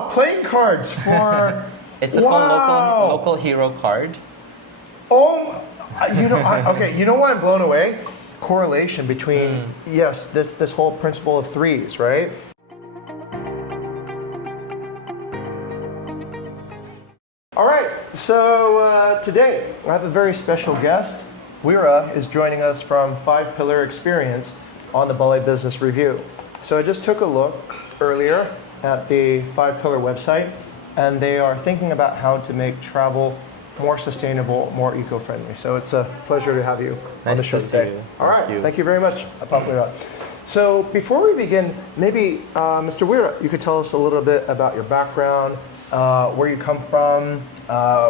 Wow, playing cards for. It's a Wow. local hero card. Oh, okay. You know why I'm blown away? Correlation between yes, this whole principle of threes, right? All right. So today I have a very special guest. Wira is joining us from Five Pillar Experience on the Bali Business Review. So I just took a look earlier at the Five Pillar website, and they are thinking about how to make travel more sustainable, more eco-friendly. So it's a pleasure to have you on the Nice show to see today. you. All right, Thank you. thank you very much, Pak Wira. So before we begin, maybe Mr. Wira, you could tell us a little bit about your background, where you come from,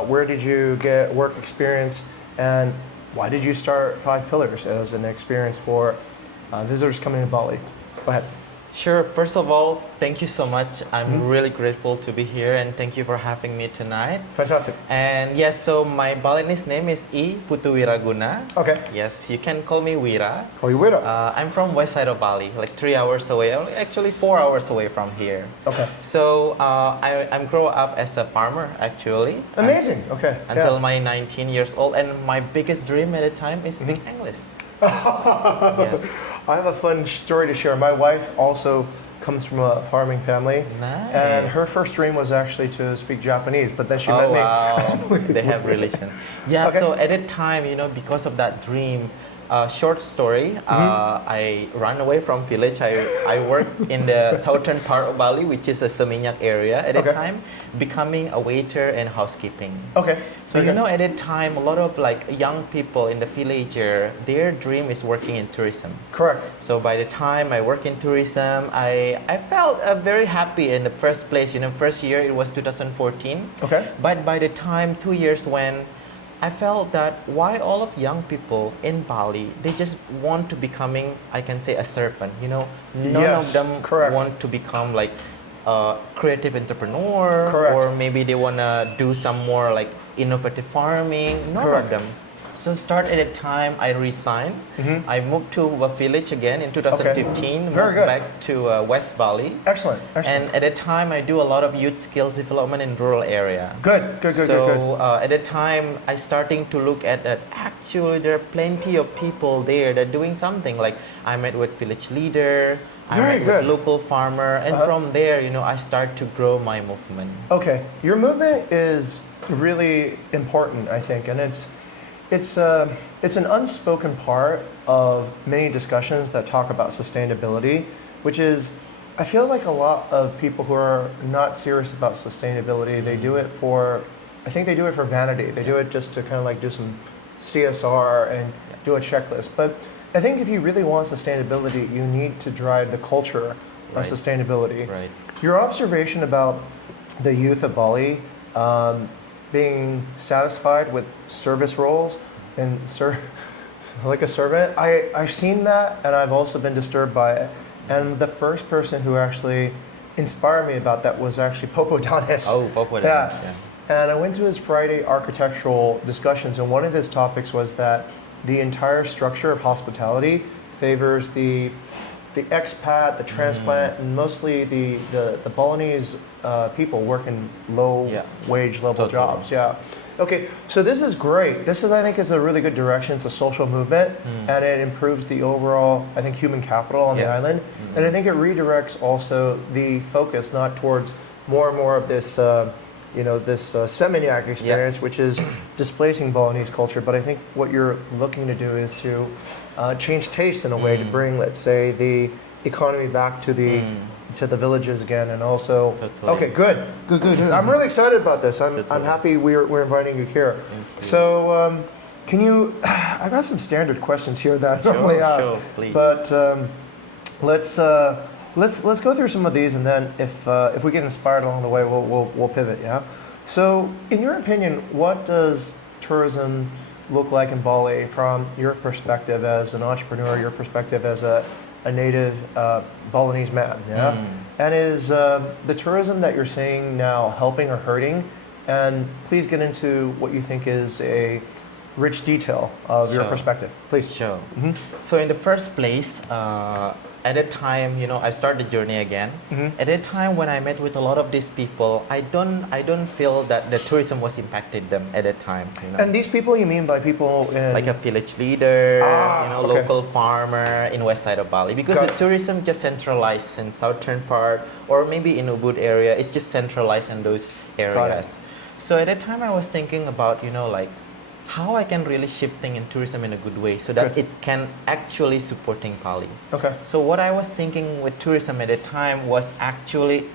where did you get work experience, and why did you start Five Pillars as an experience for visitors coming to Bali? Go ahead. Sure. First of all, thank you so much. I'm really grateful to be here, and thank you for having me tonight. Fantastic. And yes, so my Balinese name is I Putu Wiraguna. Okay. Yes, you can call me Wira. Call you Wira. I'm from west side of Bali, like 3 hours away, actually 4 hours away from here. Okay. So I'm grow up as a farmer actually. Amazing. Okay. Until yeah. my 19 years old, and my biggest dream at the time is speak English. Yes. I have a fun story to share. My wife also comes from a farming family. Nice. And her first dream was actually to speak Japanese, but then she met Oh me. wow, they have relation. Yeah, Okay. so at that time, because of that dream, short story, I ran away from village. I worked in the southern part of Bali, which is a Seminyak area at that Okay. time, becoming a waiter and housekeeping. Okay. So Okay. at that time, a lot of like young people in the village, their dream is working in tourism. Correct. So by the time I work in tourism, I felt very happy in the first place. First year it was 2014. Okay. But by the time 2 years went, I felt that why all of young people in Bali, they just want to becoming, I can say, a servant. None Yes, of them correct. want to become like a creative entrepreneur, Correct. or maybe they want to do some more like innovative farming. None Correct. of them. So start at that time, I resigned. I moved to a village again in 2015. Very moved good. back to West Bali. Excellent. Excellent. And at that time, I do a lot of youth skills development in rural area. Good. So at that time, I starting to look at that. Actually, there are plenty of people there that doing something. Like I met with village leader. I Very met good. with local farmer, and from there, I start to grow my movement. Okay. Your movement is really important, I think, and it's an unspoken part of many discussions that talk about sustainability, which is, I feel like a lot of people who are not serious about sustainability, they do it for vanity. They do it just to kind of like do some CSR and do a checklist. But I think if you really want sustainability, you need to drive the culture of Right. sustainability. Right. Your observation about the youth of Bali being satisfied with service roles and like a servant, I've seen that, and I've also been disturbed by it. And the first person who actually inspired me about that was actually Popo Danis. Oh, Popo Danis, yeah. And I went to his Friday architectural discussions, and one of his topics was that the entire structure of hospitality favors the expat, the transplant, and mostly the Balinese people work in low wage level Totally. jobs. Yeah. Okay, so this is great. This is, I think, is a really good direction. It's a social movement, and it improves the overall, I think, human capital on the island. And I think it redirects also the focus not towards more and more of this, Seminyak experience, which is displacing Balinese culture. But I think what you're looking to do is to change taste in a way to bring, let's say, the economy back to the villages again, and also. Totally. Okay, good. I'm really excited about this. I'm Totally. happy we're inviting you here. So, can you? I've got some standard questions here that I normally ask. Sure, please. But let's go through some of these, and then if we get inspired along the way, we'll pivot. Yeah. So, in your opinion, what does tourism look like in Bali from your perspective as an entrepreneur, your perspective as a native Balinese man? Yeah. And is the tourism that you're seeing now helping or hurting? And please get into what you think is a rich detail of your Sure. perspective, please. Sure. So in the first place, at that time, you know, I started the journey again. At that time, when I met with a lot of these people, I don't feel that the tourism was impacted them at that time. You know, And these people, you mean by people in like a village leader, Ah, you know, okay. local farmer in west side of Bali, because Got the it. tourism just centralized in southern part or maybe in Ubud area. It's just centralized in those areas. So at that time, I was thinking about, you know, like how I can really shifting in tourism in a good way so that Good. it can actually supporting Bali. Okay. So what I was thinking with tourism at the time was actually,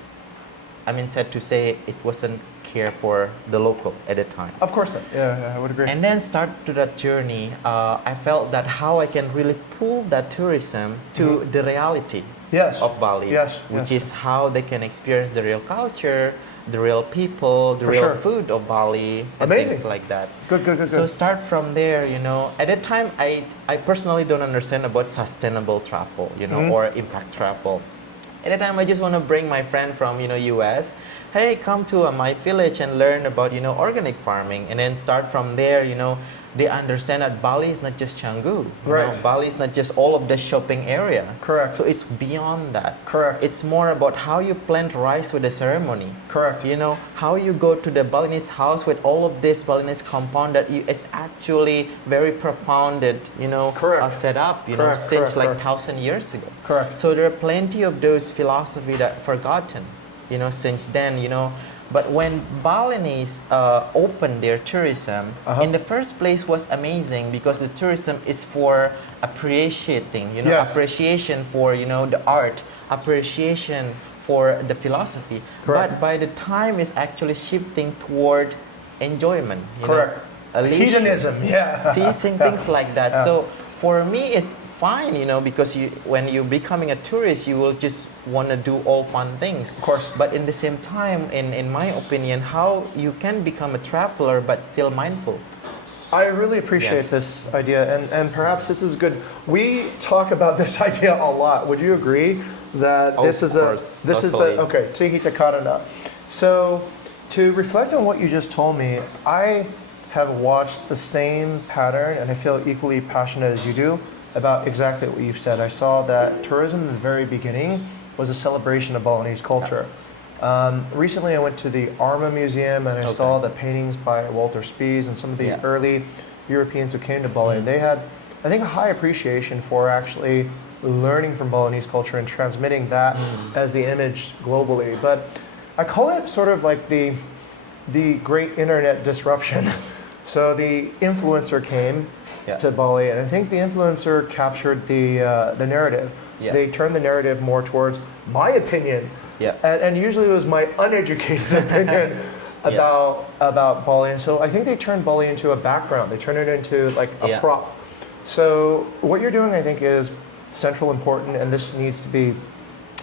I mean, sad to say, it wasn't care for the local at the time. Of course not. Yeah, I would agree. And then start to that journey, I felt that how I can really pull that tourism to the reality Yes. of Bali, Yes, which yes. is how they can experience the real culture, the real people, the For real sure. food of Bali, and Amazing. things like that. Good. So start from there, you know. At that time, I personally don't understand about sustainable travel, you know, or impact travel. At that time, I just want to bring my friend from, you know, US. Hey, come to my village and learn about, you know, organic farming. And then start from there, you know. They understand that Bali is not just Canggu. You Right. know, Bali is not just all of the shopping area. Correct. So it's beyond that. Correct. It's more about how you plant rice with the ceremony. Correct. You know, how you go to the Balinese house with all of this Balinese compound that it's actually very profounded, you know, Correct. set up, you Correct, know, since correct, like correct. 1,000 years ago. Correct. So there are plenty of those philosophy that forgotten, you know, since then, you know. But when Balinese opened their tourism, in the first place was amazing because the tourism is for appreciating, you know, Yes. appreciation for, you know, the art, appreciation for the philosophy. Correct. But by the time it's actually shifting toward enjoyment, you Correct. know, a leisure Hedonism, yeah. seeing things like that. Yeah. So for me, it's fine, you know, because when you're becoming a tourist, you will just want to do all fun things. Of course. But in the same time, in my opinion, how you can become a traveler but still mindful. I really appreciate Yes. this idea, and perhaps this is good. We talk about this idea a lot. Would you agree that Of this is course, this totally. is the okay? Tahiti Karana. So, to reflect on what you just told me, I have watched the same pattern, and I feel equally passionate as you do about exactly what you've said. I saw that tourism in the very beginning was a celebration of Balinese culture. Recently, I went to the Arma Museum and I Okay. saw the paintings by Walter Spies and some of the Yeah. early Europeans who came to Bali. They had, I think, a high appreciation for actually learning from Balinese culture and transmitting that as the image globally. But I call it sort of like the great internet disruption. So the influencer came Yeah. to Bali, and I think the influencer captured the narrative. Yeah. They turned the narrative more towards my opinion, Yeah. and usually it was my uneducated opinion about Bali. And so I think they turned Bali into a background. They turned it into like a Yeah. prop. So what you're doing, I think, is central, important, and this needs to be,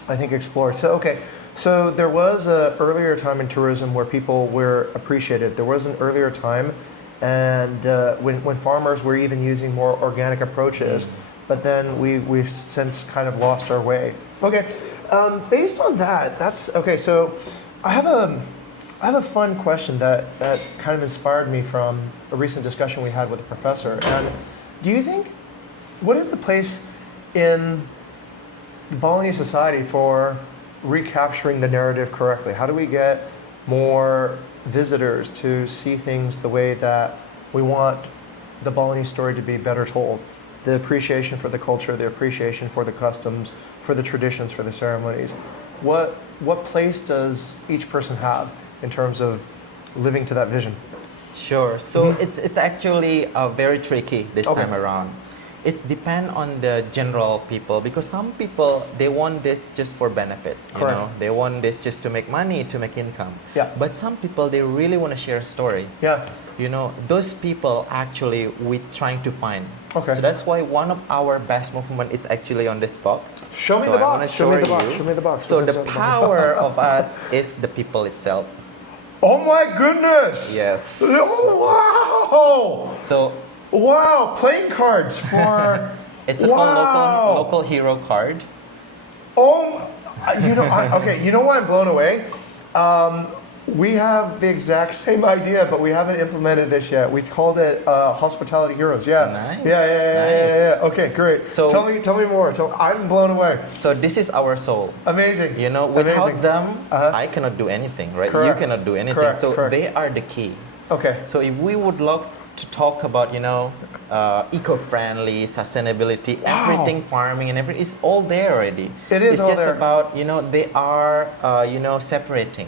I think, explored. So okay. So there was a earlier time in tourism where people were appreciated. There was an earlier time, and when farmers were even using more organic approaches, but then we've since kind of lost our way. Okay, based on that, that's okay. So I have a fun question that kind of inspired me from a recent discussion we had with a professor. And do you think, what is the place in Balinese society for recapturing the narrative correctly? How do we get more visitors to see things the way that we want the Balinese story to be better told? The appreciation for the culture, the appreciation for the customs, for the traditions, for the ceremonies. What place does each person have in terms of living to that vision? Sure. So it's actually very tricky this Okay. time around. It's depend on the general people because some people they want this just for benefit. You Correct. know, they want this just to make money, to make income. Yeah. But some people they really want to share a story. Yeah. You know, those people actually we trying to find. Okay. So that's why one of our best movement is actually on this box. Show me So the I box. wanna Show me the show box. you. Show me the box. So What's the inside the box? power of us is the people itself. Oh my goodness! Yes. Oh, wow! So Wow! Playing cards for. it's a wow. local hero card. Oh, you know, okay. You know why I'm blown away? We have the exact same idea, but we haven't implemented this yet. We called it Hospitality Heroes. Yeah. Nice, Yeah. Okay, great. So- tell me more. I'm blown away. So this is our soul. Amazing. You know, without Amazing. them, Uh-huh. I cannot do anything, right? Correct. You cannot do anything. Correct, So correct. they are the key. Okay. So if we would love to talk about, eco-friendly, sustainability, everything farming and everything, it's all there already. It is It's all just there. about, they are, separating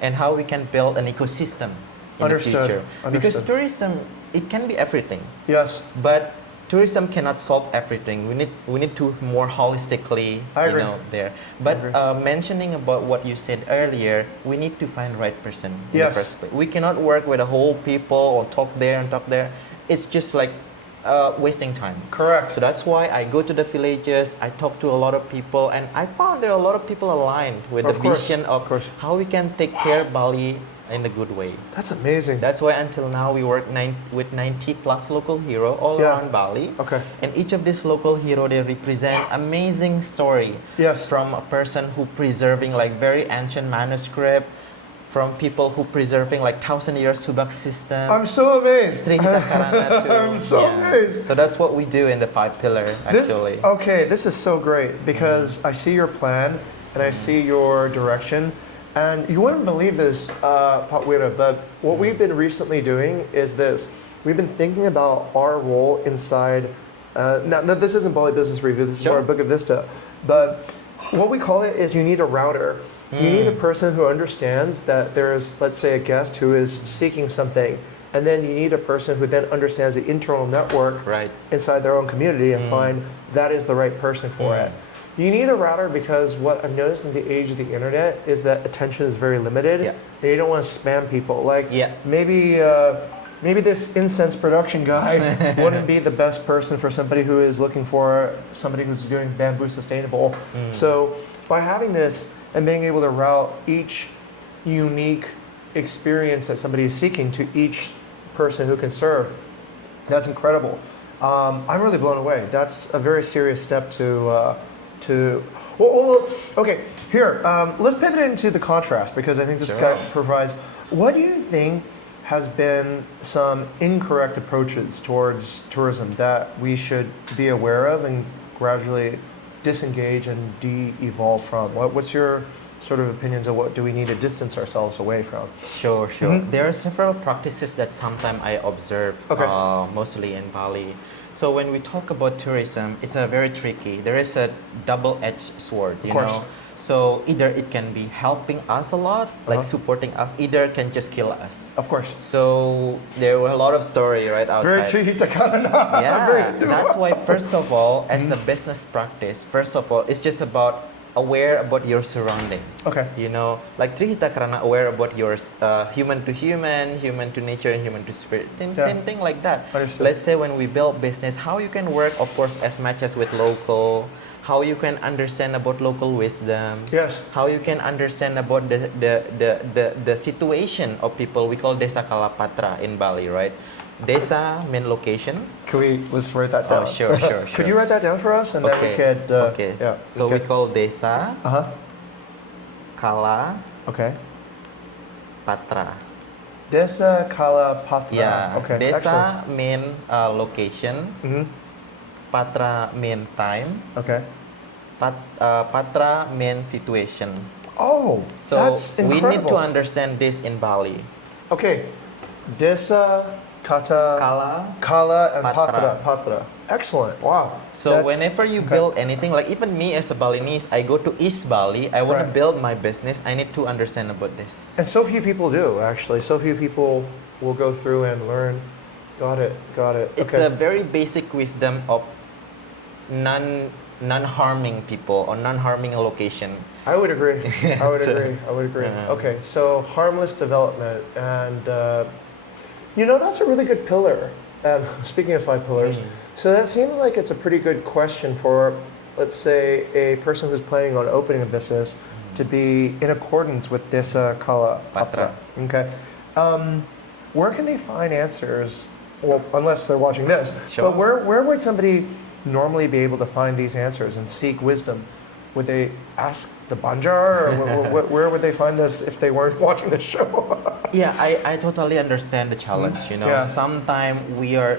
and how we can build an ecosystem in Understood. the future. Because Understood. tourism, it can be everything. Yes. But tourism cannot solve everything. We need to more holistically, I agree. there. But agree. mentioning about what you said earlier, we need to find right person in Yes. the first place. We cannot work with a whole people or talk there and talk there. It's just like wasting time. Correct. So that's why I go to the villages, I talk to a lot of people, and I found there are a lot of people aligned with Of the course, vision of course. how we can take care of Bali in a good way. That's amazing. That's why until now we work with 90 plus local hero all Yeah. around Bali. Okay. And each of these local hero, they represent amazing story. Yes. From a person who preserving like very ancient manuscript, from people who preserving like 1,000 year Subak system. I'm so amazed. Sri Hita Karana too. I'm so amazed. So that's what we do in the 5 pillar actually. This is so great because I see your plan and I see your direction. And you wouldn't believe this, Patwira, but what we've been recently doing is this. We've been thinking about our role inside, now this isn't Bali Business Review, this is Sure. more Book of Vista, but what we call it is you need a router. You need a person who understands that there's, let's say, a guest who is seeking something, and then you need a person who then understands the internal network Right. inside their own community and find that is the right person for it. You need a router because what I've noticed in the age of the internet is that attention is very limited, Yeah. and you don't want to spam people. Like Yeah. maybe this incense production guy wouldn't be the best person for somebody who is looking for somebody who's doing bamboo sustainable. So by having this and being able to route each unique experience that somebody is seeking to each person who can serve, that's incredible. I'm really blown away. That's a very serious step to. Okay, here, let's pivot into the contrast because I think this Sure. kind of provides. What do you think has been some incorrect approaches towards tourism that we should be aware of and gradually disengage and de-evolve from? What's your sort of opinions of what do we need to distance ourselves away from? Sure. There are several practices that sometimes I observe, Okay. mostly in Bali. So when we talk about tourism, it's a very tricky. There is a double-edged sword, you course. know. So either it can be helping us a lot, like supporting us, either it can just kill us. Of course. So there were a lot of story right Very outside. tricky to kind of Yeah, that's why first of all, as a business practice, first of all, it's just about aware about your surrounding. Okay. You know, like Sri Hita Karana aware about your human to human, human to nature, and human to spirit. Same thing like that. Understood. Let's say when we build business, how you can work, of course, as much as with local, how you can understand about local wisdom. Yes. How you can understand about the situation of people. We call Desa Kalapatra in Bali, right? Desa mean location. Let's write that down. Oh, sure. Could you write that down for us and then we could. Okay. Yeah. So we call Desa Kala Okay. Patra. Desa Kala Patra. Yeah. Okay. Desa mean location. Mm-hmm. Patra mean time. Okay. Patra mean situation. Oh, So that's we incredible. need to understand this in Bali. Okay. Desa, Kata, Kala, and Patra. Patra. Excellent. Wow. So That's- whenever you okay. build anything, like even me as a Balinese, I go to East Bali, I want Right. to build my business, I need to understand about this. And so few people do, actually. So few people will go through and learn. Got it. It's okay. a very basic wisdom of non-harming people or non-harming a location. I would agree. I would So, agree. uh-huh. Okay, so harmless development, and that's a really good pillar. Speaking of 5 pillars, so that seems like it's a pretty good question for, let's say, a person who's planning on opening a business to be in accordance with this Kala Patra. Okay, where can they find answers? Well, unless they're watching this, Sure. but where would somebody normally be able to find these answers and seek wisdom? Would they ask the Banjar? Or where would they find this if they weren't watching the show? Yeah, I totally understand the challenge. You know, Yeah. sometimes we are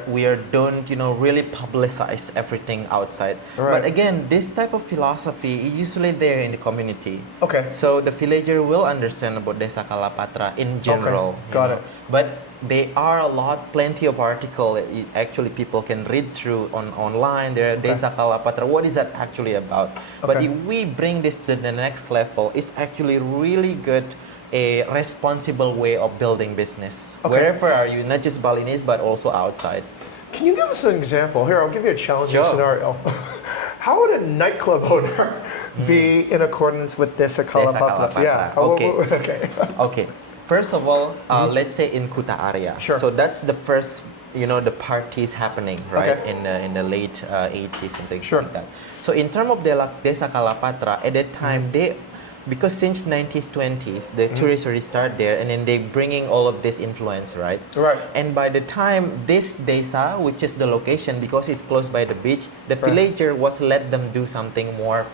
don't really publicize everything outside. Right. But again, this type of philosophy is usually there in the community. Okay. So the villager will understand about Desa Kalapatra in general. you Got know. it. But there are plenty of articles that actually people can read through online. There are Desa Kalapatra. What is that actually about? But Okay. if we bring this to the next level, it's actually really good. A responsible way of building business. Okay. Wherever are you, not just Balinese, but also outside. Can you give us an example? Here, I'll give you a challenging Sure. scenario. How would a nightclub owner be in accordance with Desa Kalapatra? Kalapatra. Yeah. Okay. Okay. Okay. First of all, let's say in Kuta area. Sure. So that's the first, the parties happening, right? Okay. In the late 80s and things Sure. like that. So in terms of Desa Kalapatra, at that time because since 90s, 20s, the tourists already start there, and then they bringing all of this influence, right? Right. And by the time this desa, which is the location, because it's close by the beach, the Right. villager was let them do something more,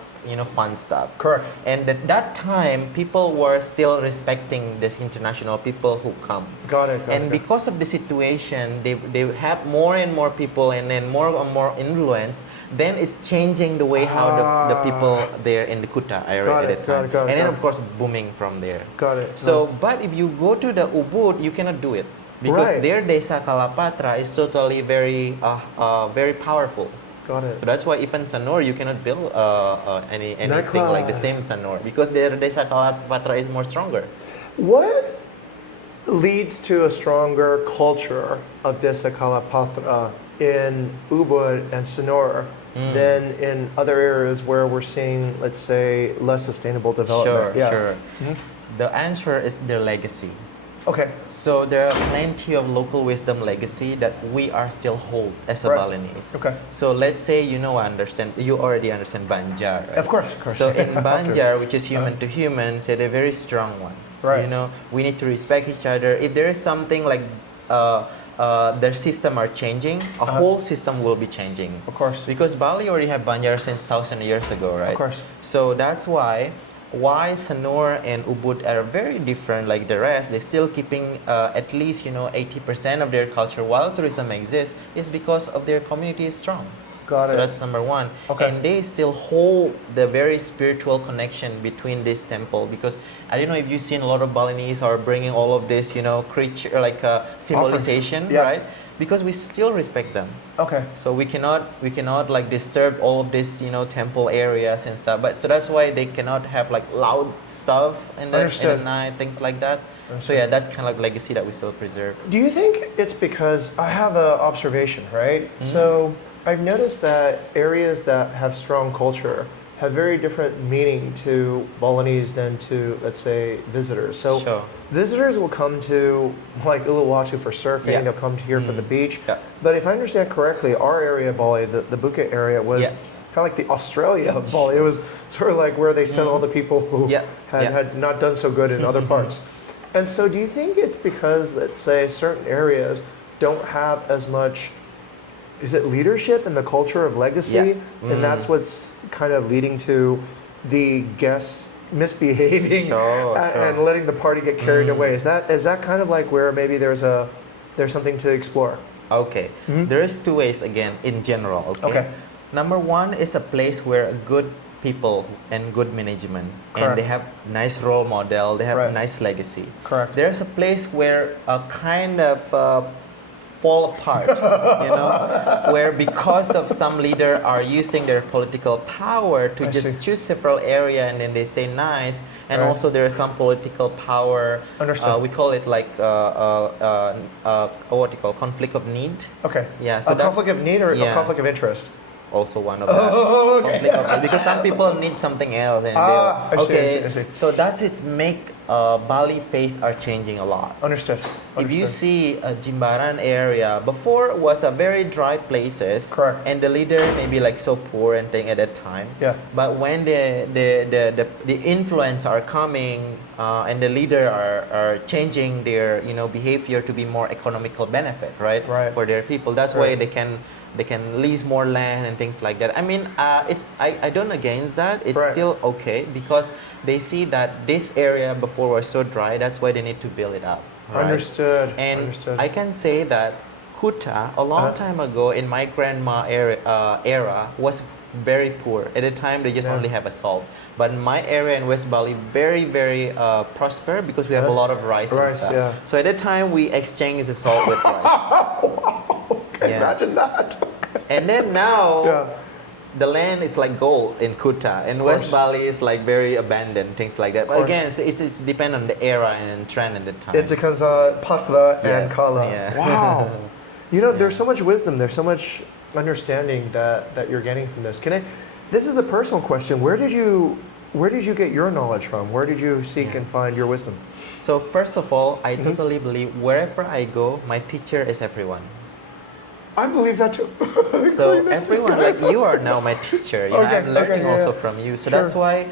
fun stuff. Correct. And at that time, people were still respecting this international people who come. Got it. And because of the situation, they have more and more people and then more and more influence, then it's changing the way how the people there in the Kuta area Got at it, that time. got it, And then got of course booming from there. Got it. So, but if you go to the Ubud, you cannot do it. Because Right. their Desa Kalapatra is totally very very powerful. Got it. So that's why even Sanur, you cannot build anything like the Nightclubs. same Sanur because their Desa Kalapatra is more stronger. What leads to a stronger culture of Desa Kalapatra in Ubud and Sonora than in other areas where we're seeing, let's say, less sustainable development? Sure. The answer is their legacy. Okay. So there are plenty of local wisdom legacy that we are still hold as a Right. Balinese. Okay. So let's say you already understand Banjar. Right? Of course. So in Banjar, which is human to human, so they're very strong one. Right. We need to respect each other. If there is something like their system are changing, a whole system will be changing. Of course. Because Bali already have Banjar since 1,000 years ago, right? Of course. So that's why Sanur and Ubud are very different like the rest. They're still keeping at least 80% of their culture while tourism exists is because of their community is strong. Got So it. that's number one. Okay. And they still hold the very spiritual connection between this temple because I don't know if you've seen a lot of Balinese are bringing all of this, creature like symbolization, Yeah. right? Because we still respect them. Okay. So we cannot like disturb all of this, temple areas and stuff. But so that's why they cannot have like loud stuff in the Understood. night, things like that. So Understood. yeah, that's kind of like legacy that we still preserve. Do you think it's because I have an observation, right? So I've noticed that areas that have strong culture have very different meaning to Balinese than to, let's say, visitors. So Sure. visitors will come to like Uluwatu for surfing, Yeah. they'll come to here for the beach. Yeah. But if I understand correctly, our area of Bali, the Bukit area, was Yeah. kind of like the Australia of Bali. It was sort of like where they sent all the people who Yeah. had not done so good in other parts. And so do you think it's because, let's say, certain areas don't have as much, is it leadership and the culture of legacy? Yeah. And that's what's kind of leading to the guests misbehaving Sure, and, sure. and letting the party get carried away. Is that kind of like where maybe there's something to explore? Okay. There is two ways again in general. Okay. Number one is a place where good people and good management Correct. and they have nice role model. They have Right. nice legacy. Correct. There's a place where a kind of fall apart, where because of some leader are using their political power to I just see. choose several area and then they say nice, and Right. also there is some political power. Understood. We call it like what do you call conflict of need. Okay. Yeah, so a that's- conflict of need or a yeah. conflict of interest? Also one of that. Oh, okay. Conflict of need, because some people need something else and Ah, they'll, I see, I okay. see, I see. So that's its make Bali face are changing a lot. Understood. If you Understood. see Jimbaran area, before was a very dry places, Correct. and the leader maybe like so poor and thing at that time. Yeah. But when the influence are coming and the leader are changing their behavior to be more economical benefit, right? Right. For their people. That's why Right. they can they can lease more land and things like that. I mean, I don't against that. It's Right. still okay because they see that this area before was so dry. That's why they need to build it up. Right? Understood. And Understood. I can say that Kuta, a long time ago in my grandma era, was very poor. At the time, they just Yeah. only have a salt. But my area in West Bali, very prosper because we have a lot of rice and Rice, stuff. yeah. So at the time, we exchange the salt with rice. Okay, Yeah. imagine that. And then now, Yeah. the land is like gold in Kuta, and West Bali is like very abandoned, things like that. But course. again, it's depend on the era and trend at the time. It's because Patra and Yes, Kala. yeah. Wow. You know, there's so much wisdom. There's so much understanding that you're getting from this. This is a personal question. Where did you get your knowledge from? Where did you seek and find your wisdom? So first of all, I totally believe wherever I go, my teacher is everyone. I believe that too. So everyone, like you are now my teacher. You know, Okay, I'm learning okay, yeah, also yeah. from you. So Sure. that's why,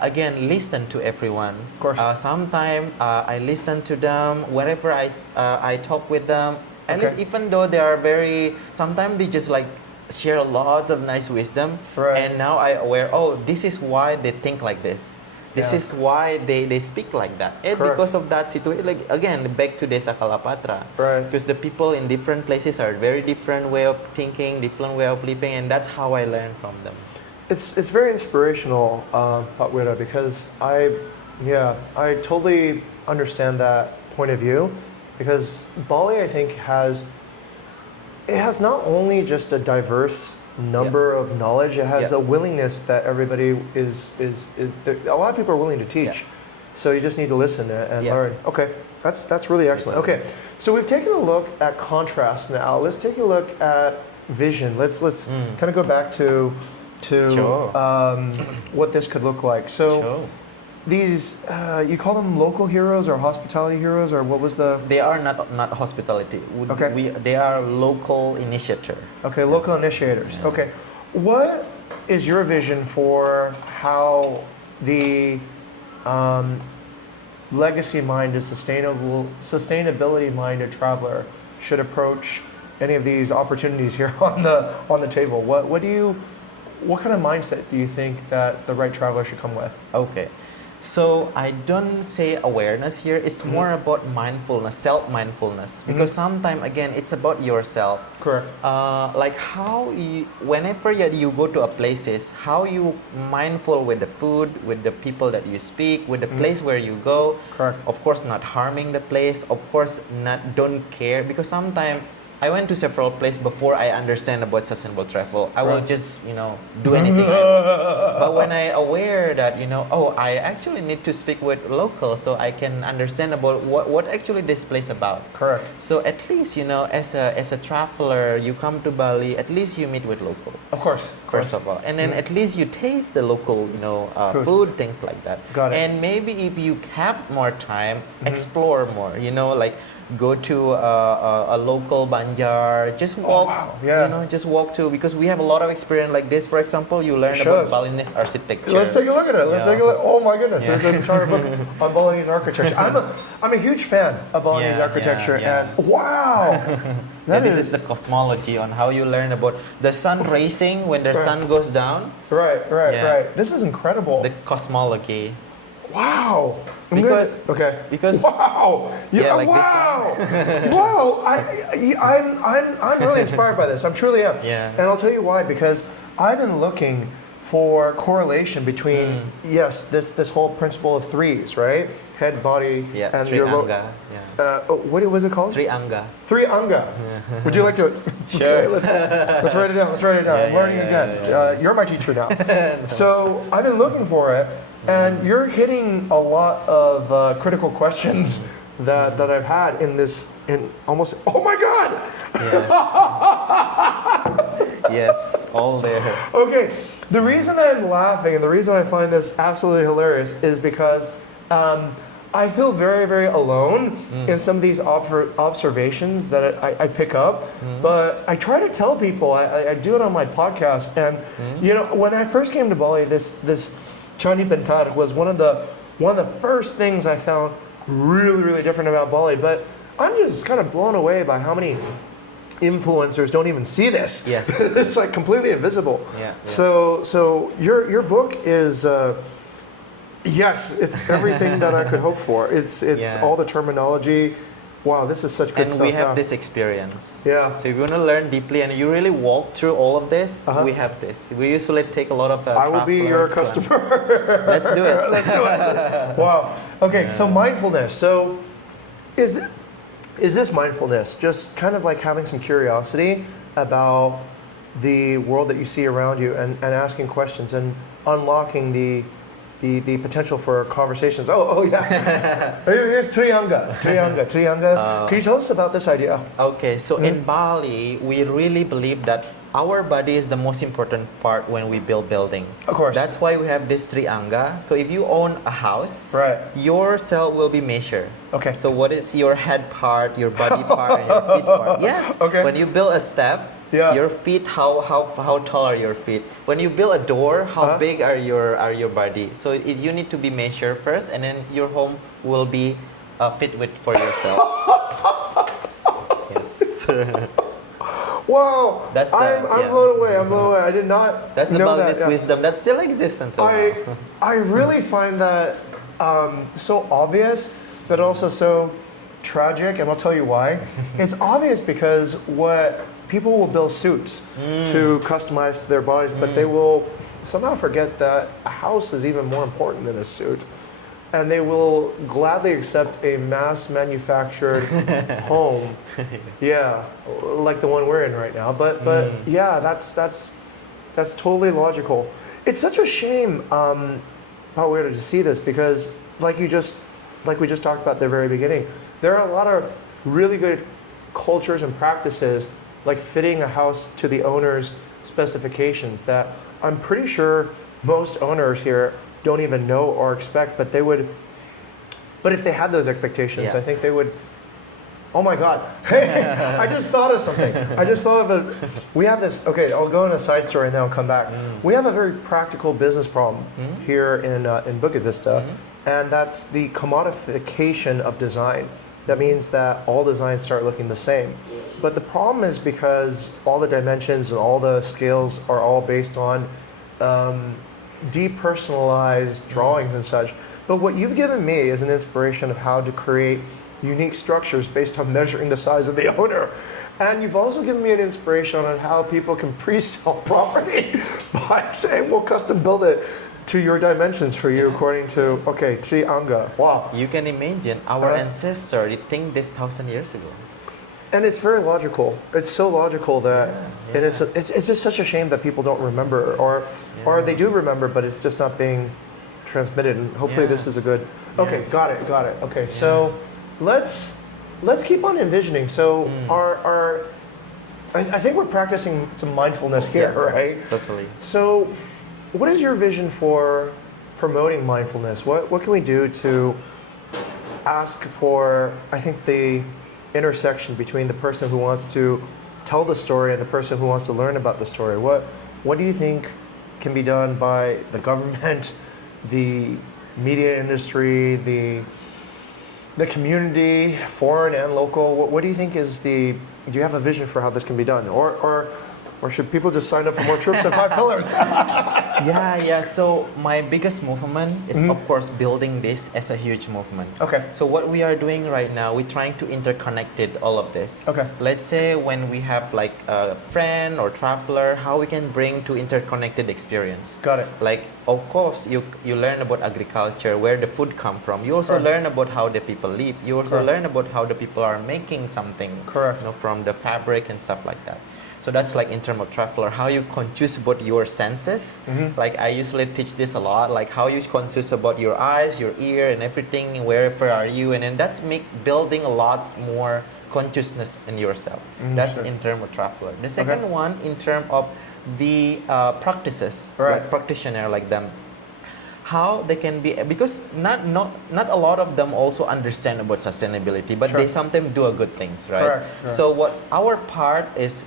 again, listen to everyone. Of course. Sometimes I listen to them whenever I talk with them. At least Okay. even though they are very, sometimes they just like share a lot of nice wisdom. Right. And now I aware, oh, this is why they think like this. This Yeah. is why they speak like that. And Correct. because of that situation, like again, back to Desa Kalapatra. Right. Because the people in different places are very different way of thinking, different way of living, and that's how I learn from them. It's very inspirational, Patwira, because I totally understand that point of view, because Bali, I think, has not only just a diverse number of knowledge, it has Yeah. a willingness that everybody is a lot of people are willing to teach. Yeah. So you just need to listen and Yeah. learn. Okay, that's really excellent. Okay, so we've taken a look at contrast now. Let's take a look at vision. Let's kind of go back to Sure. what this could look like. So Sure. these you call them local heroes or hospitality heroes, or what was the They are not hospitality. Okay. They are local initiator. okay local initiators? Okay, what is your vision for how the legacy-minded, sustainability-minded traveler should approach any of these opportunities here on the table? What kind of mindset do you think that the right traveler should come with? Okay. So I don't say awareness here. It's more about mindfulness, self-mindfulness. Because sometimes, again, it's about yourself. Correct. Like how whenever you go to a places, how you mindful with the food, with the people that you speak, with the place where you go. Correct. Of course, not harming the place. Of course, don't care. Because sometimes I went to several places before I understand about sustainable travel. I will Right. just, do anything. But when I aware that, I actually need to speak with locals so I can understand about what actually this place about. Correct. So at least, as a traveler, you come to Bali, at least you meet with local. Of course. First of all, and then at least you taste the local, food, things like that. Got it. And maybe if you have more time, explore more. Like go to a local banjar, just walk. wow, yeah. Just walk to, because we have a lot of experience like this. For example, you learn Show about us. Balinese architecture. Let's take a look at it. Let's Yeah. take a look. Oh my goodness, Yeah. there's an entire book on Balinese architecture. I'm a huge fan of Balinese Yeah, architecture, yeah. and wow, that This is is the cosmology on how you learn about the sun rising when the Right. sun goes down. right. Yeah. This is incredible. The cosmology. Wow. Because- okay. because- wow. Yeah, like this wow. wow. I'm really inspired by this. I truly am. Yeah. And I'll tell you why. Because I've been looking for correlation between this whole principle of threes, right? Head, body, Yeah, and your Trianga. Yeah. what was it called? Trianga. Three anga. Would you like to? Sure. let's write it down. Let's write it down. Yeah, I'm learning yeah, again. yeah. You're my teacher now. So I've been looking for it, and you're hitting a lot of critical questions that I've had in almost. Oh my God! Yes, all there. Okay, the reason I'm laughing and the reason I find this absolutely hilarious is because I feel very, very alone in some of these observations that I pick up. But I try to tell people, I do it on my podcast. And, when I first came to Bali, this Candi Bentar was one of the first things I found really, really different about Bali. But I'm just kind of blown away by how many influencers don't even see this. Yes. It's like completely invisible. Yeah, yeah. So your book is yes, it's everything that I could hope for. It's Yeah. all the terminology. Wow, this is such good And stuff. we have yeah. this experience. Yeah. So if you want to learn deeply and you really walk through all of this, Uh-huh. we have this. We usually take a lot of. I will be your customer. Let's do it. Let's do it. Wow. Okay, so mindfulness. So is this mindfulness just kind of like having some curiosity about the world that you see around you and asking questions and unlocking the potential for conversations? Oh yeah. Here's Trianga. Can you tell us about this idea? Okay, so in Bali, we really believe that our body is the most important part when we build building. Of course. That's why we have this trianga. So if you own a house, Right. your cell will be measured. Okay. So what is your head part, your body part, and your feet part? Yes. Okay. When you build a step, Yeah. your feet, how tall are your feet? When you build a door, how big are your body? So you need to be measured first, and then your home will be fit with for yourself. Yes. Wow. That's, I'm yeah. blown away. I'm blown away. I did not That's the know that. Balinese Yeah. wisdom that still exists until now. I really find that so obvious, but also so tragic, and I'll tell you why. It's obvious because what people will build suits to customize to their bodies, but they will somehow forget that a house is even more important than a suit. And they will gladly accept a mass manufactured home. Yeah, like the one we're in right now. But yeah, that's totally logical. It's such a shame how weird to see this because like we just talked about at the very beginning, there are a lot of really good cultures and practices like fitting a house to the owner's specifications that I'm pretty sure most owners here don't even know or expect, but if they had those expectations, Yeah. I think they would. Oh my God! Hey, I just thought of something. I just thought of it. We have this. Okay, I'll go on a side story and then I'll come back. We have a very practical business problem here in Bukit Vista, and that's the commodification of design. That means that all designs start looking the same. But the problem is because all the dimensions and all the scales are all based on depersonalized drawings and such. But what you've given me is an inspiration of how to create unique structures based on measuring the size of the owner. And you've also given me an inspiration on how people can pre-sell property by saying, we'll custom build it to your dimensions for you according to, okay, Trianga. Wow. You can imagine our ancestor did think this 1,000 years ago. And it's very logical. It's so logical that, Yeah, and it's just such a shame that people don't remember, or they do remember, but it's just not being transmitted. And hopefully, Yeah. this is a good. Okay, Yeah. got it. Okay, so let's keep on envisioning. So I think we're practicing some mindfulness here, Yeah. right? Totally. So, what is your vision for promoting mindfulness? What can we do to ask for, I think, the intersection between the person who wants to tell the story and the person who wants to learn about the story? What do you think can be done by the government, the media industry, the community, foreign and local? What do you think is do you have a vision for how this can be done? Or should people just sign up for more troops and 5 pillars? Yeah. So my biggest movement is, of course, building this as a huge movement. Okay. So what we are doing right now, we're trying to interconnected all of this. Okay. Let's say when we have like a friend or traveler, how we can bring to interconnected experience. Got it. Like, of course, you learn about agriculture, where the food come from. You also Correct. learn about how the people live. You also Correct. learn about how the people are making something. Correct. From the fabric and stuff like that. So that's like in terms of traveler, how you conscious about your senses. Like I usually teach this a lot, like how you conscious about your eyes, your ear, and everything. Wherever are you, and then that's building a lot more consciousness in yourself. That's Sure. in terms of traveler. The second one in terms of the practices, Right. like practitioner like them. How they can be, because not a lot of them also understand about sustainability, but Sure. they sometimes do a good things, right? Correct, sure. So what our part is,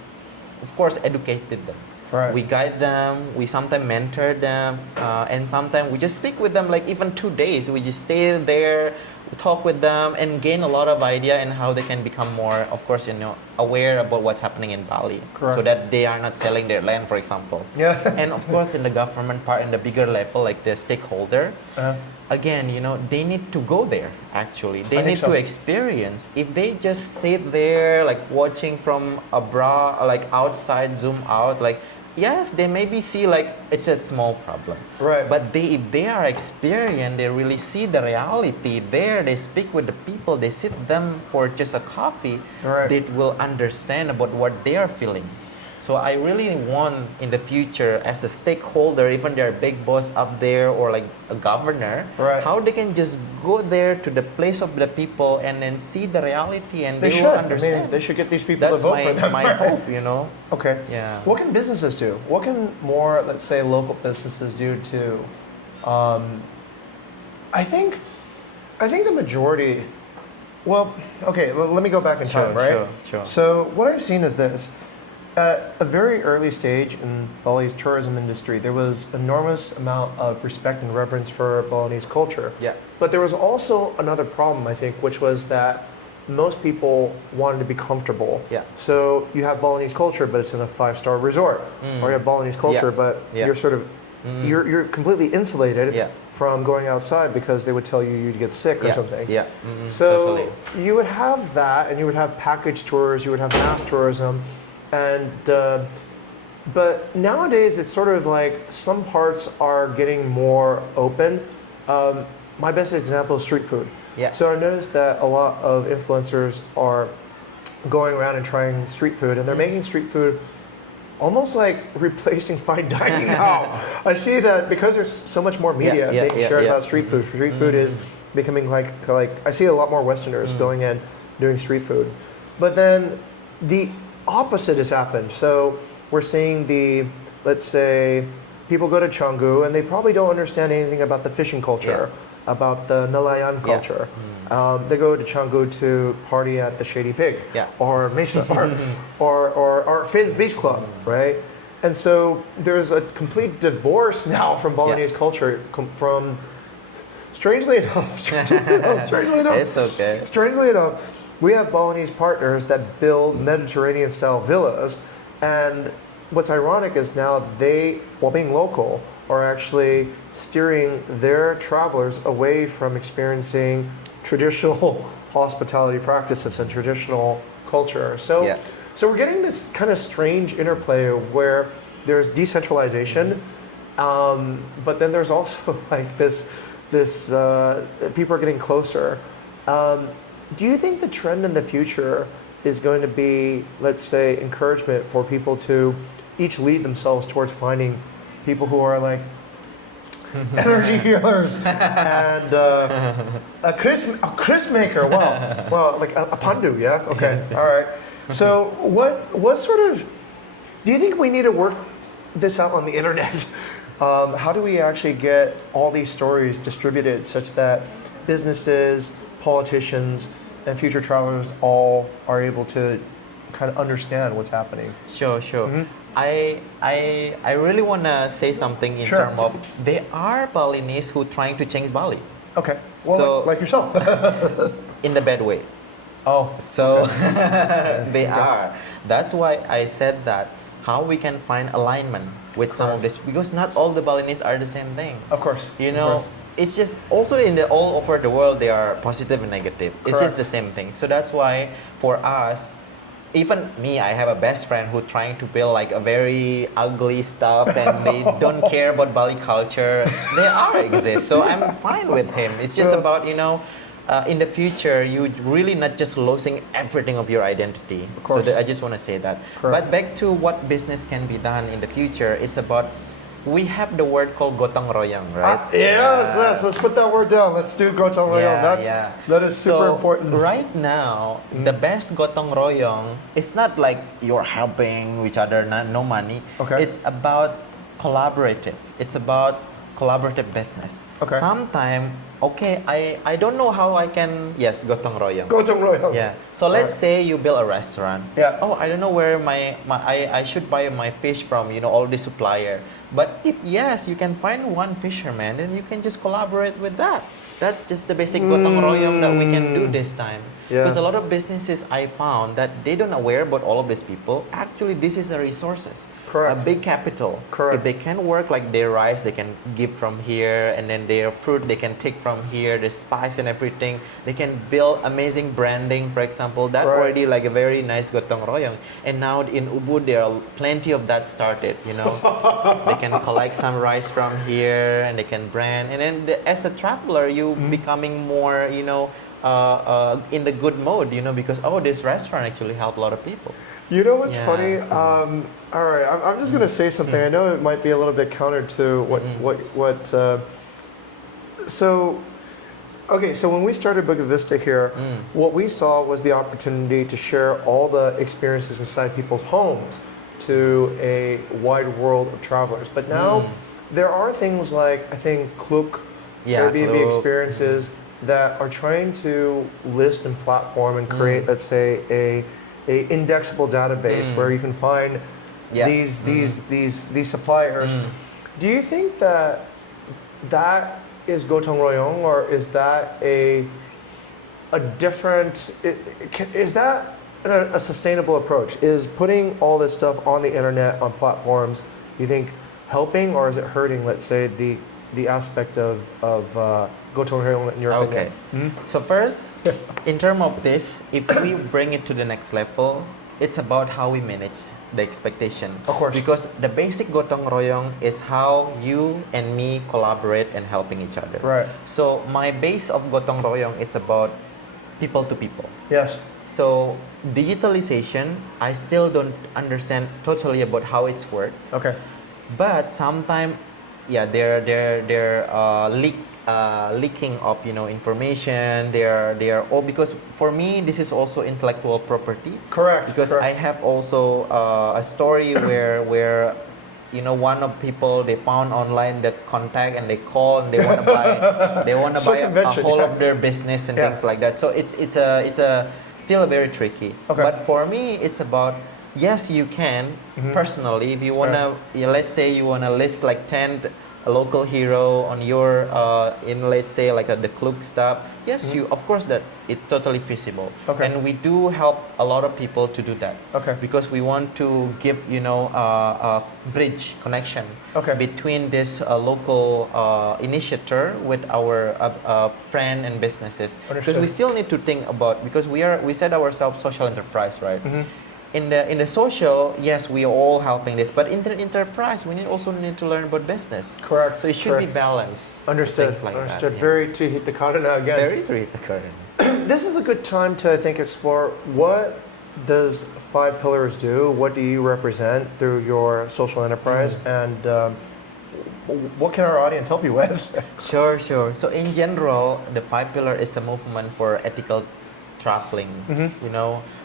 of course, educated them. Right. We guide them, we sometimes mentor them, and sometimes we just speak with them like even 2 days. We just stay there, talk with them, and gain a lot of idea and how they can become more, of course, aware about what's happening in Bali. Correct. So that they are not selling their land, for example. Yeah. And of course, in the government part, in the bigger level, like the stakeholder, Uh-huh. again, they need to go there, actually. They I think need to so. experience. If they just sit there, like watching from abroad, like outside, zoom out, like, yes, they maybe see like it's a small problem. Right. But if they are experienced, they really see the reality there, they speak with the people, they sit them for just a coffee, Right. they will understand about what they are feeling. So I really want in the future, as a stakeholder, even their big boss up there or like a governor, Right. how they can just go there to the place of the people and then see the reality and They they should. will I mean, understand. they should get these people That's to vote for them. my right? hope, Okay. Yeah. What can businesses do? What can more, let's say, local businesses do to? I think the majority. Well, okay. Let me go back in time, right? Sure. So what I've seen is this. At a very early stage in Bali's tourism industry, there was enormous amount of respect and reverence for Balinese culture. Yeah. But there was also another problem, I think, which was that most people wanted to be comfortable. Yeah. So you have Balinese culture, but it's in a 5-star resort, or you have Balinese culture, Yeah. but Yeah. you're sort of you're completely insulated Yeah. from going outside because they would tell you you'd get sick or Yeah. something. Yeah. So Totally. you would have that, and you would have package tours, you would have mass tourism, and but nowadays it's sort of like some parts are getting more open. My best example is street food. Yeah. So I noticed that a lot of influencers are going around and trying street food, and they're making street food almost like replacing fine dining now. I see that because there's so much more media being shared about street food. Street food is becoming like I see a lot more Westerners going in doing street food, but then the opposite has happened. So we're seeing let's say people go to Canggu and they probably don't understand anything about the fishing culture, about the Nelayan culture. They go to Canggu to party at the Shady Pig, or Mesa, or Finn's Beach Club, right? And so there's a complete divorce now from Balinese culture. From strangely enough, It's okay. Strangely enough, we have Balinese partners that build Mediterranean-style villas, and what's ironic is now they, while being local, are actually steering their travelers away from experiencing traditional hospitality practices and traditional culture. So, so we're getting this kind of strange interplay of where there's decentralization, but then there's also like this people are getting closer. Do you think the trend in the future is going to be, let's say, encouragement for people to each lead themselves towards finding people who are like energy healers and a Chris maker? Well, like a pandu, yeah. Okay, all right. So what sort of do you think we need to work this out on the internet? How do we actually get all these stories distributed such that businesses, politicians, and future travelers all are able to kind of understand what's happening? Sure. I really want to say something in terms of there are Balinese who trying to change Bali. Okay. Well, So- like yourself. In the bad way. Oh. So they are. That's why I said that how we can find alignment with some of this, because not all the Balinese are the same thing. Of course. You of know, course. it's just also in the all over the world they are positive and negative. It's Correct. just the same thing. So that's why for us, even me, I have a best friend who trying to build like a very ugly stuff and they don't care about Bali culture. They are exist. So I'm fine with him. It's just about, in the future, you really not just losing everything of your identity. Of course. So I just want to say that. Correct. But back to what business can be done in the future, it's about, we have the word called gotong royong, right? Yes. Let's put that word down. Let's do gotong royong. That is super So, important. Right now, the best gotong royong is not like you're helping each other, no money. Okay. It's about collaborative. It's about collaborative business. Okay. Sometimes okay, I don't know how I can, yes, gotong royong. Gotong royong. Yeah. So let's say you build a restaurant. Yeah. Oh, I don't know where I should buy my fish from, all the supplier. But if yes, you can find one fisherman, then you can just collaborate with that. That's just the basic gotong royong that we can do this time. Yeah. Because a lot of businesses I found that they don't aware about all of these people. Actually, this is a resources. Correct. A big capital. Correct. If they can work like their rice, they can give from here, and then their fruit they can take from here, the spice and everything. They can build amazing branding, for example. That Right. already like a very nice gotong royong. And now in Ubud there are plenty of that started. They can collect some rice from here and they can brand. And then as a traveler, you becoming more, in the good mode, because this restaurant actually helped a lot of people. You know what's Yeah. funny? All right, I'm just going to say something. I know it might be a little bit counter to what. So when we started Buena Vista here, what we saw was the opportunity to share all the experiences inside people's homes to a wide world of travelers. But now there are things like, I think, Klook, Airbnb Klook. experiences that are trying to list and platform and create, let's say, a indexable database where you can find these suppliers. Do you think that is gotong royong, or is that a different? Is that a sustainable approach? Is putting all this stuff on the internet on platforms, you think, helping, or is it hurting? Let's say the aspect of gotong royong in your Okay. opinion? So first, in terms of this, if we bring it to the next level, it's about how we manage the expectation. Of course. Because the basic gotong royong is how you and me collaborate and helping each other. Right. So my base of gotong royong is about people to people. Yes. So digitalization, I still don't understand totally about how it's worked. Okay. But sometimes, they're leaking of information. They're all, because for me this is also intellectual property. Correct. Because correct. I have also a story where one of people, they found online the contact and they call and they want to buy a whole of their business and things like that. So it's a still very tricky. Okay. But for me it's about, yes, you can personally, if you wanna, let's say you wanna list like 10 local hero on your in, let's say, like the Klook stuff. Yes, you, of course, that it's totally feasible. Okay. And we do help a lot of people to do that. Okay. Because we want to give a bridge connection between this local initiator with our friend and businesses. Because Understood. we still need to think about, because we set ourselves social enterprise, right? In the social, yes, we are all helping this, but in the enterprise, we also need to learn about business. Correct. So it should be correct. balanced. Understood. Things like Understood. That, yeah. Very to hit the katana again. Very to hit the current. This is a good time to, I think, explore what does Five Pillars do? What do you represent through your social enterprise? And what can our audience help you with? Sure. So in general, the Five Pillar is a movement for ethical traveling.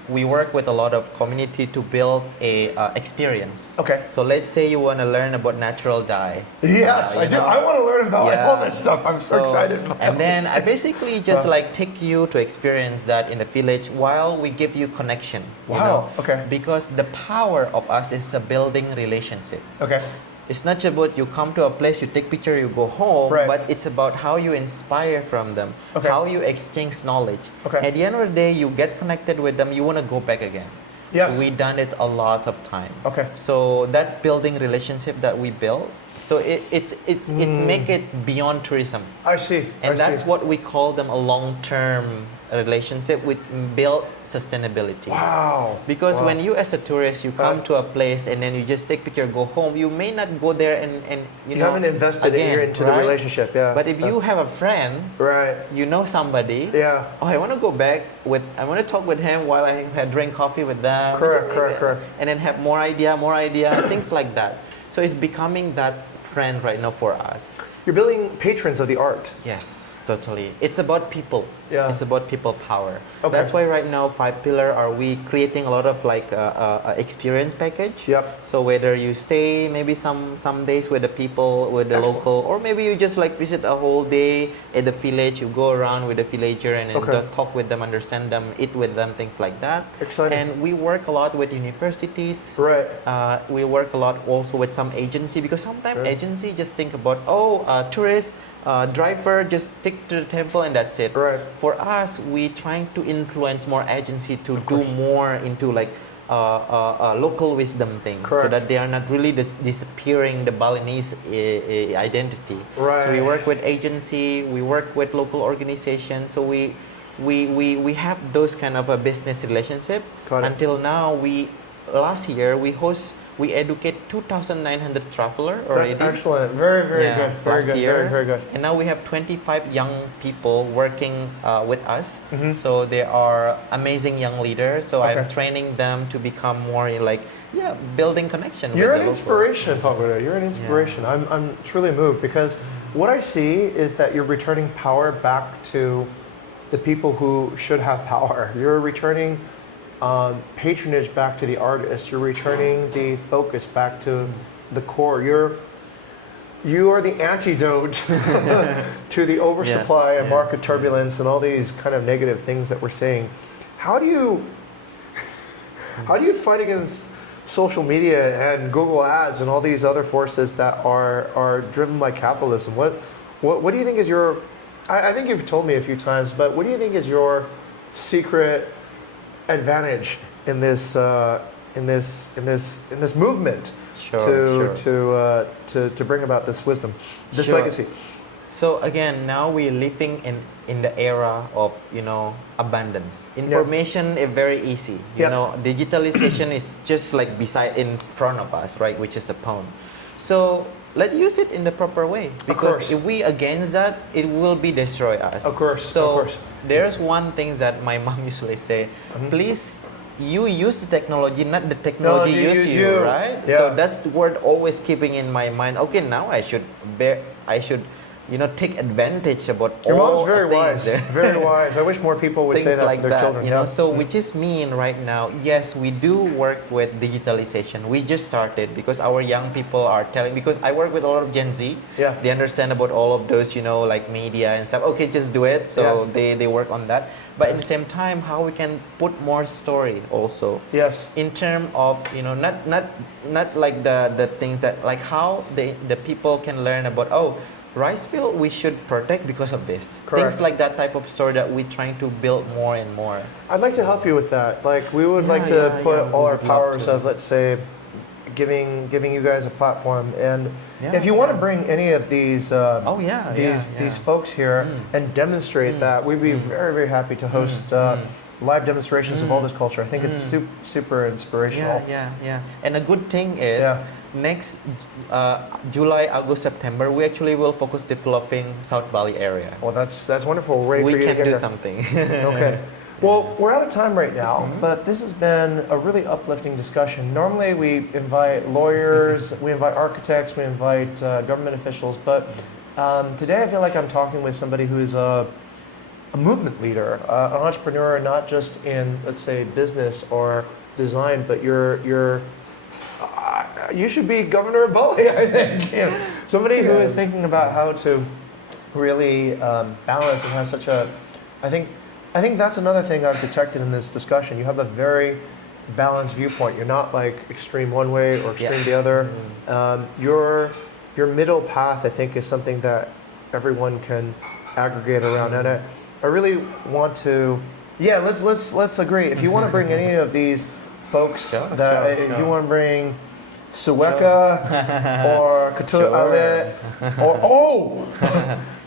We work with a lot of community to build a experience. Okay. So let's say you want to learn about natural dye. Yes, I do. I want to learn about all this stuff. I'm so excited about And then I it. basically just like take you to experience that in the village while we give you connection. Wow, okay. Because the power of us is a building relationship. Okay. It's not just about you come to a place, you take picture, you go home, Right. but it's about how you inspire from them, Okay. how you exchange knowledge. Okay. At the end of the day, you get connected with them, you want to go back again. Yes. We done it a lot of time. Okay. So that building relationship that we build, so it make it beyond tourism. I see. And I that's see. what we call them a long-term relationship with build sustainability. Wow. Because Wow. when you as a tourist, you come to a place and then you just take picture, go home, you may not go there and You haven't invested again, into the right? relationship, yeah. But if you have a friend, Right. you know somebody, Yeah. oh, I want to go back I want to talk with him while I had drink coffee with them. Correct. And then have more idea, things like that. So it's becoming that friend right now for us. you're building patrons of the art. Yes, totally. It's about people. Yeah. It's about people power. Okay. That's why right now Five Pillar are we creating a lot of like experience package. Yep. So whether you stay maybe some days with the people, with the Excellent. local, or maybe you just like visit a whole day at the village. You go around with the villager and then Okay. talk with them, understand them, eat with them, things like that. Exciting. And we work a lot with universities. Right. We work a lot also with some agency because sometimes Right. agency just think about tourist driver just stick to the temple and that's it. Right. For us, we trying to influence more agency to do course. more into like local wisdom things, so Correct. that they are not really disappearing the Balinese identity. So we Right. work with agency, we work with local organizations. So we have those kind of a business relationship. Got it. Until now, last year we educate 2,900 traveler already. That's excellent. Very, very Yeah, good. Very last good. year. Very, very good. And now we have 25 young people working with us. Mhm. So they are amazing young leaders. So I'm Okay. training them to become more like, building connection You're with an the inspiration, Pagoda. You're an inspiration. I'm truly moved because what I see is that you're returning power back to the people who should have power. You're returning patronage back to the artists. You're returning the focus back to the core. You are the antidote to the oversupply and market turbulence and all these kind of negative things that we're seeing. How do you fight against social media and Google Ads and all these other forces that are driven by capitalism? What do you think is your? I think you've told me a few times, but what do you think is your secret advantage in this movement to bring about this wisdom, this Sure. legacy? So again, now we're living in the era of abundance. Information is very easy. Yeah. Digitalization is just like beside in front of us, right? Which is a phone. So let's use it in the proper way. Because course. if we against that, it will be destroy us. Of course. So of course. there's one thing that my mom usually say, please. You use the technology, not the technology use you, right? Yeah. So that's the word always keeping in my mind. Okay, now I should take advantage about Your all mom's very the wise. things there. Very wise. I wish more people would say Things that like to their children. Yeah. So which is mean right now, yes, we do work with digitalization. We just started because our young people are telling, because I work with a lot of Gen Z. Yeah. They understand about all of those, like media and stuff. Okay, just do it. So they work on that. But at the same time, how we can put more story also. Yes. In terms of, not like the things that, like how the people can learn about, rice field we should protect because of this. Correct. Things like that type of story that we're trying to build more and more. I'd like to help you with that. Like we would like to put all our powers of, let's say, giving you guys a platform. And if you want to bring any of these these folks here and demonstrate that, we'd be very, very happy to host live demonstrations of all this culture. I think it's super inspirational. Yeah. And a good thing is next July, August, September, we actually will focus developing South Bali area. Well, that's wonderful. We're ready We for you to can get do here. something. Okay. Well, we're out of time right now, but this has been a really uplifting discussion. Normally, we invite lawyers, we invite architects, we invite government officials, but today I feel like I'm talking with somebody who is a movement leader, an entrepreneur, not just in, let's say, business or design, but you should be governor of Bali, I think. Somebody who is thinking about how to really balance and has such a, I think that's another thing I've detected in this discussion. You have a very balanced viewpoint. You're not like extreme one way or extreme the other. Your middle path, I think, is something that everyone can aggregate around. And I really want to, let's agree. If you want to bring any of these folks, if you want to bring Suweka or Katul Ale or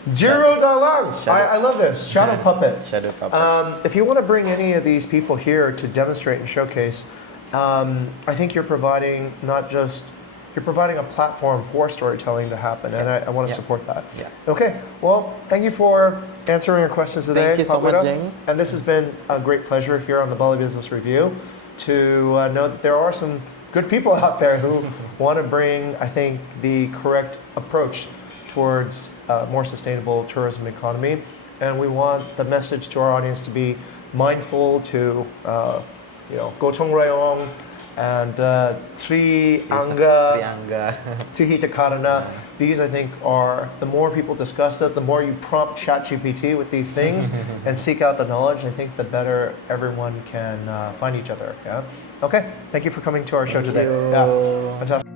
Jiro Dalang. I love this. Shadow Puppet. Shadow Puppet. If you want to bring any of these people here to demonstrate and showcase, I think you're providing a platform for storytelling to happen, and I want to support that. Yeah. Okay. Well, thank you for answering our questions today. Thank you so much, Jing. And this has been a great pleasure here on the Bali Business Review to know that there are some good people out there who want to bring, I think, the correct approach towards a more sustainable tourism economy. And we want the message to our audience to be mindful to, Gochong Rayong and Trianga, Trianga. Tuhita Karana. These, I think, are, the more people discuss it, the more you prompt ChatGPT with these things and seek out the knowledge, I think the better everyone can find each other. Yeah. Okay. Thank you for coming to our show Thank today. you. Yeah. Fantastic.